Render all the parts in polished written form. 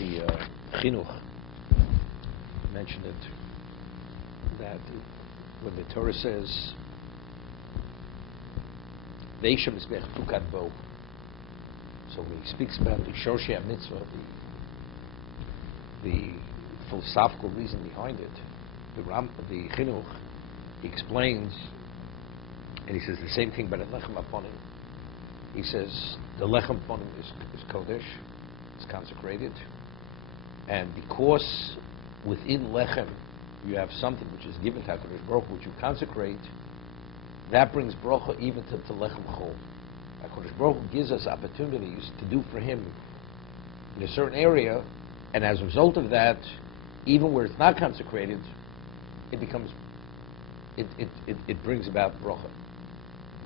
the chinuch mentioned it, that when the Torah says Ve'isha mizbech tukad bo, so when he speaks about the Shoshei mitzvah, the philosophical reason behind it, the chinuch, he explains, and he says the same thing about the lechem aponim. He says the lechem aponim is kodesh, it's consecrated, and because within lechem you have something which is given to HaKadosh Baruch Hu, which you consecrate, that brings bracha even to lechem chol. HaKadosh Baruch Hu gives us opportunities to do for Him in a certain area, and as a result of that, even where it's not consecrated, it becomes, it brings about bracha.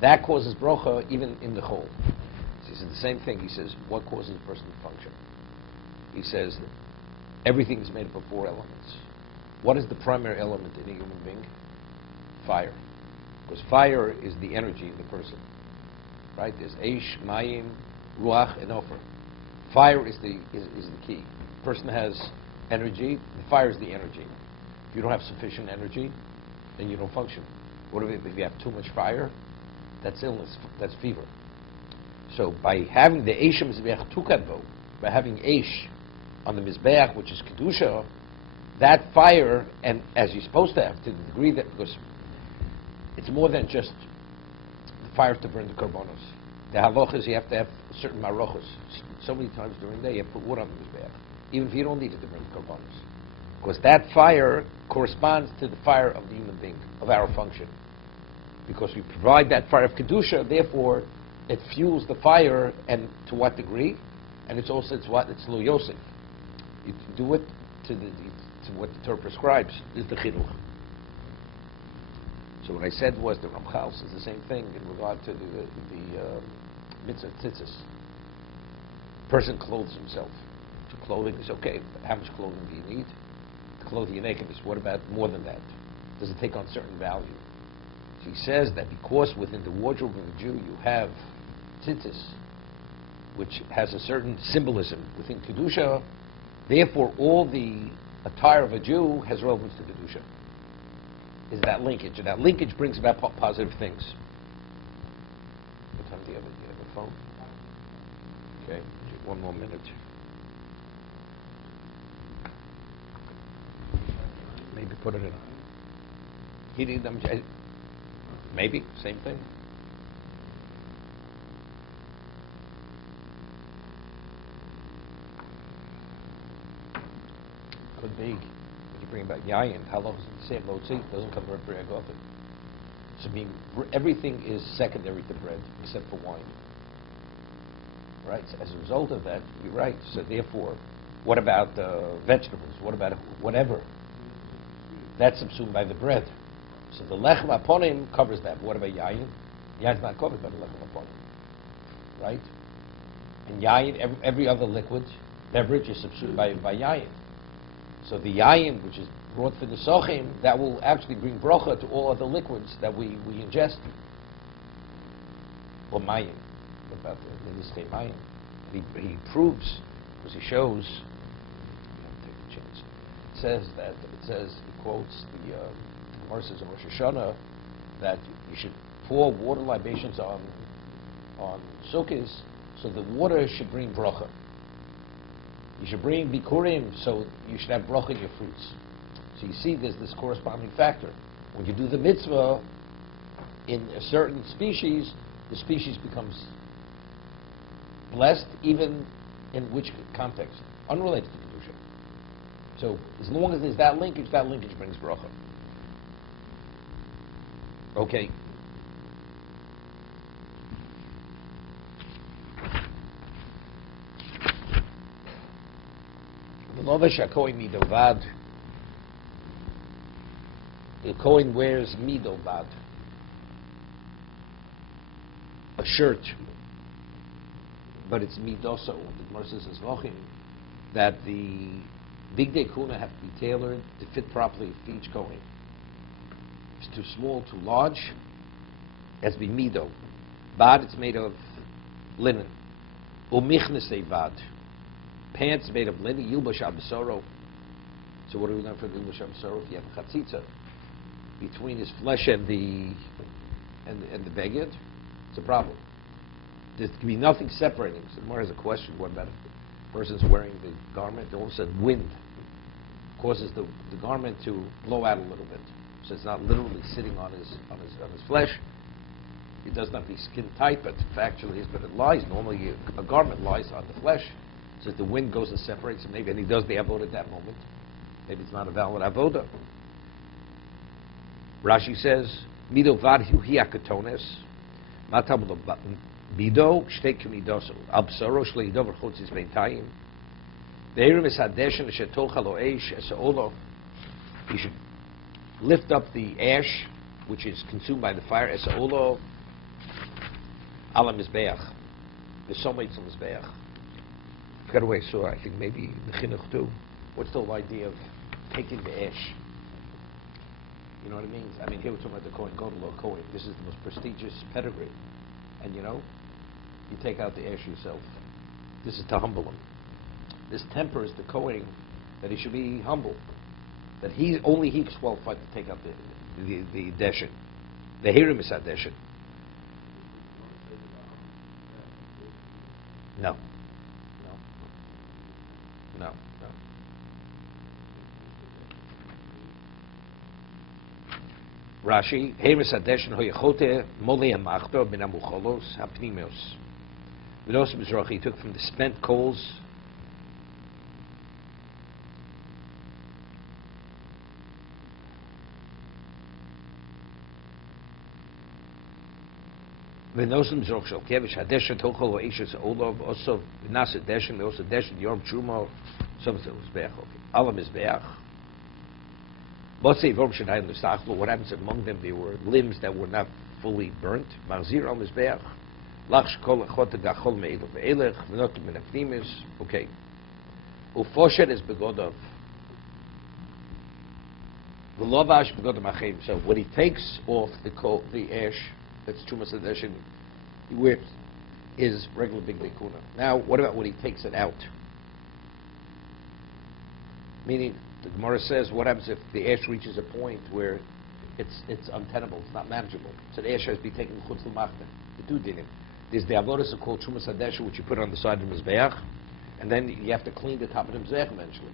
That causes bracha even in the chol. So he says the same thing. He says, what causes a person to function? He says that everything is made up of four elements. What is the primary element in a human being? Fire. Because fire is the energy in the person. Right? There's Eish, Mayim, Ruach, and Ofer. Fire is the key. The person has energy, the fire is the energy. If you don't have sufficient energy, then you don't function. What if you have too much fire? That's illness, that's fever. So by having the Eish Mizbeach Tukadbo, by having Eish on the Mizbeach, which is Kedusha, that fire, and as you're supposed to have, to the degree that, because it's more than just the fire to burn the korbanos. The halachas, you have to have certain marochas. So many times during the day, you have to put wood on the Mizbeach, even if you don't need it to burn the korbanos. Because that fire corresponds to the fire of the human being, of our function. Because we provide that fire of Kedusha, therefore it fuels the fire, and to what degree? And it's also, it's Lo Yosef. You do it to what the Torah prescribes, is the chinuch. So what I said was the Ramchal says the same thing in regard to the mitzvah tzitzis. Person clothes himself. So clothing is okay, but how much clothing do you need? To clothe your nakedness. What about more than that? Does it take on certain value? So he says that because within the wardrobe of a Jew you have tzitzis, which has a certain symbolism within Kedusha, therefore all the attire of a Jew has relevance to Kedusha. Is that linkage, and that linkage brings about positive things. What time do you have? Do you have a phone? Okay, one more minute. Maybe put it in. Heating them. Maybe same thing. Could be. You bring back yayin. How long is it the same? Motzi doesn't come right bread off it. So everything is secondary to bread except for wine. Right. So as a result of that, you're right. So therefore, what about vegetables? What about whatever? That's subsumed by the bread. So the lechem aponim covers that. But what about yayin? Yayin's not covered by the lechem aponim. Right. And yayin, every other liquid beverage is subsumed by yayin. So the yayin, which is brought for the sochim, that will actually bring bracha to all other liquids that we ingest. Or mayim. What about in this case mayim? He proves, because he shows, take a chance. He quotes the Gemara says in Rosh Hashanah that you should pour water libations on sukkahs, so the water should bring bracha. You should bring bikurim, so you should have bracha in your fruits. So you see there's this corresponding factor. When you do the mitzvah in a certain species, the species becomes blessed, even in which context? Unrelated to Kedusha. So as long as there's that linkage brings bracha. Okay. The Kohen wears midovad, a shirt, but it's midoso. The Gemara says that the big day kuna have to be tailored to fit properly for each Kohen. If it's too small, too large, it has to be mido. Bad, it's made of linen. Umichnesei vad. pants made of linen, yilbash absoro. So what do we learn from the yilbash absoro? If you have a chatzitza between his flesh and the beged, it's a problem. There can be nothing separating. So the Gemara has a question: what about if the person's wearing the garment? All of a sudden, wind causes the garment to blow out a little bit, so it's not literally sitting on his flesh. It does not be skin tight, but factually is. But it lies. Normally, a garment lies on the flesh, so if the wind goes and separates it, maybe, and he does the avodah at that moment, maybe it's not a valid avodah. Rashi says, "Mido vadhu hiakatones, matamlo mido shtei kemidoso absaro shleido v'chotzis beintayim." The you should lift up the ash, which is consumed by the fire, as olo ala mizbeach. There's so much on mizbeach. Got away, so I think maybe the chinuch too. What's the whole idea of taking the ash? You know what I mean? I mean, here we're talking about the Kohen Gadol Kohen. This is the most prestigious pedigree, and you take out the ash yourself. This is to humble him. This tempers the Kohen that he should be humble, that only he's qualified to take out the deshin. The hirim is that deshin. No. Rashi, hirim is that deshin hoyechote mole hamachto ben amucholos hapnimios. V'nos Mizrachi took from the spent coals. V'nosim Mizrach shel kevish hadeshet tochol v'ishes olov also v'nasa deshen also deshen yom trumo some mizbeach ala mizbeach. What happens among them? There were limbs that were not fully burnt. Marzir al mizbeach. Lach shkol achot gachol me'elov ve'elech v'not min hafnimis. Okay. Ufoshet is begodov. V'lovash begodov achim. So when he takes off the ash, that's Chumash Rashi, he wears his regular big kuna. Now, what about when he takes it out? Meaning, the Gemara says, what happens if the ash reaches a point where it's untenable, it's not manageable? So the ash has to be taken chutz l'machta. The two dinim. There's the avodas called Chumash Rashi, which you put on the side of the mizbeach, and then you have to clean the top of the mizbeach eventually.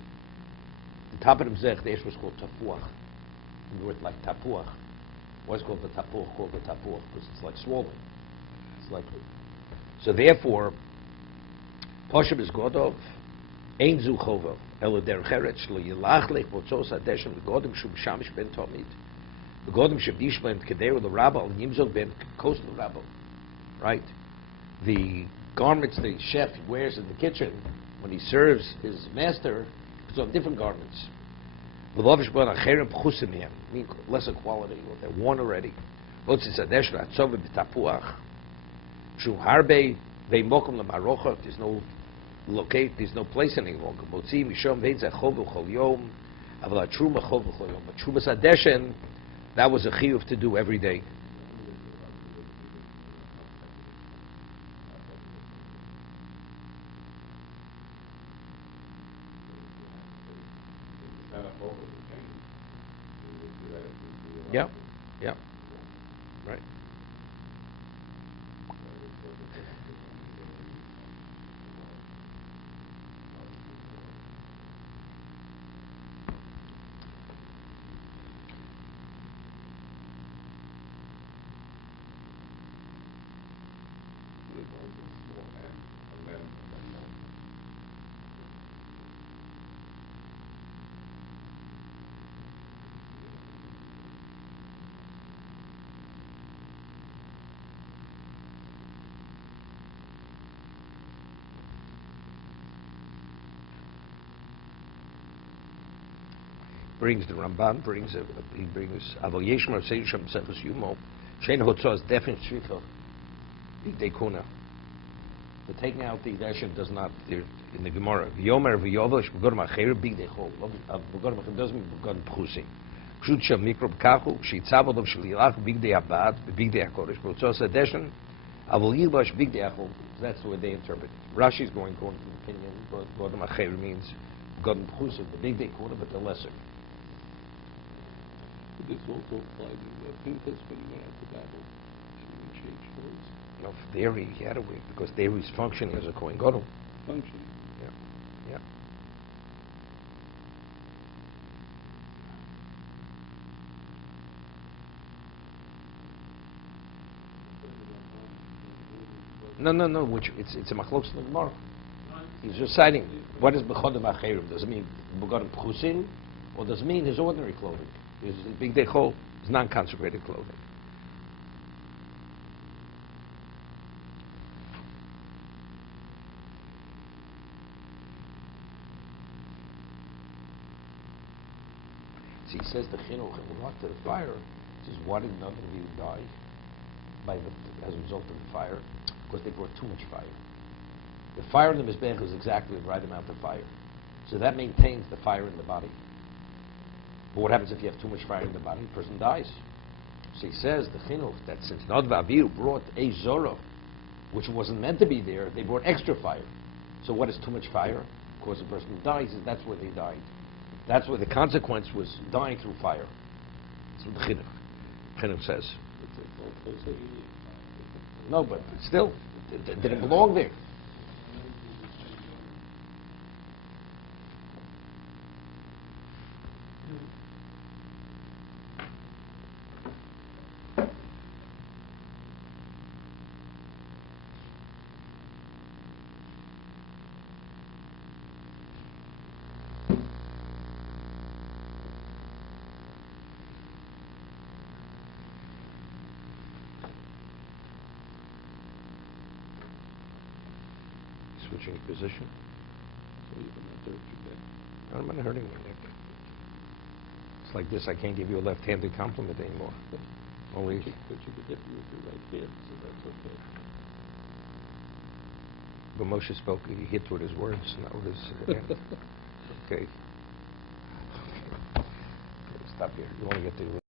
The top of the mizbeach, the ash was called tapuach. The word like tapuach. Why is it called the tapuach? Called the tapuach because it's like swollen. It's like so. Therefore, Poshem is Godov, Ein Zu Chovov, Elo Der Cheretz Lo Yilach Lech Motzos Hadeshem L'Godim Shum Shamish Ben Tomid, L'Godim Shabdish Ben Kedero L'Rabba L'Yimzog Ben Kos L'Rabba. Right, the garments the chef wears in the kitchen when he serves his master, it's on different garments. Meaning lesser quality, or they're worn already. There's no locate, there's no place any longer. But Trumas Adeshen, that was a chiyuv to do every day. Yeah, right. Brings the Ramban brings Aval Yeshmar Seisham Sefus Yumo Shein Hotzah is definite shricha big dekuna. The taking out the dashen does not in the Gemara. Yomer v'yovash b'godam acher big dechol. B'godam acher doesn't mean b'godam pchusi. Kshut shel mikrob kachu sheitzav odom shel yilach big de abad big de hakodesh. B'hotzah sadeshen Avol Yilash Big De'achol, that's the way they interpret it. Rashi is going according to the opinion, but Godam Acher means Godam Pchusim, the big day quarter, but the lesser. This also applied to Pinchas when he went out to battle. He didn't change clothes. No, for there he had to wear, because there he's functioning as a Kohen Gadol. Functioning. Yeah. No, which it's a machlokes in the Gemara. He's reciting, what is B'chodem Acherim? Does it mean B'godem Pchusim, or does it mean his ordinary clothing? His big day chol, his non-consecrated clothing. So he says the chinuch in regard to the fire, he says, why did none of you die as a result of the fire? Because they brought too much fire. The fire in the Mizbech is exactly the right amount of fire. So that maintains the fire in the body. But what happens if you have too much fire in the body? The person dies. So he says, the chinuch, that since Nadav Avihu brought a zorah, which wasn't meant to be there, they brought extra fire. So what is too much fire? Of course, the person dies, and that's where they died. That's where the consequence was dying through fire. That's what the chinuch says. No, but still, it didn't belong there. Switching position. So you can hurt your neck. I'm not hurting my neck. It's like this, I can't give you a left-handed compliment anymore. Only. But you could hit me with your right hand, so that's okay. But Moshe spoke, he hit with his words, not with his hand. Okay. Stop here. You want to get to